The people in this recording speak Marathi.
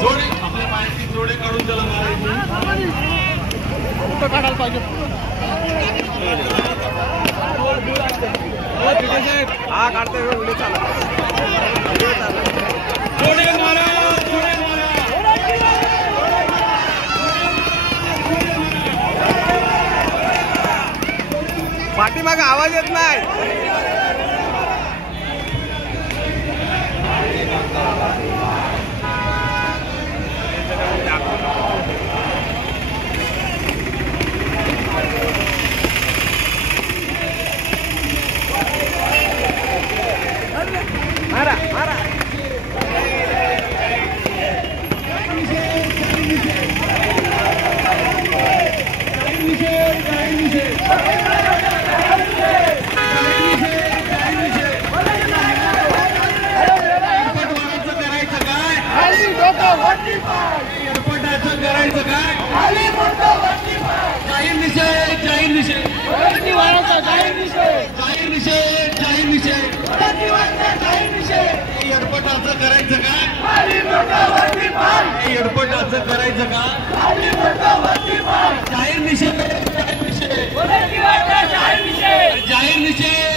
जोडे आपल्या पायाची जोडे काढून त्याला मारायची काढायला पाहिजे हा काढते व्हिडिओ चालू जोडे मारा जोडे मारा पाठीमागे आवाज येत नाही मारा मारा एअरपोर्टाचं करायचं काय जाहीर निषेध जाहीर निषेध जाहीर निषेध जाहीर निषेध जाहीर निषेध एअरपोर्टाचं करायचं काय एअरपोर्टाचं करायचं का जाहीर निषेध जाहीर निषेध जाहीर निषेध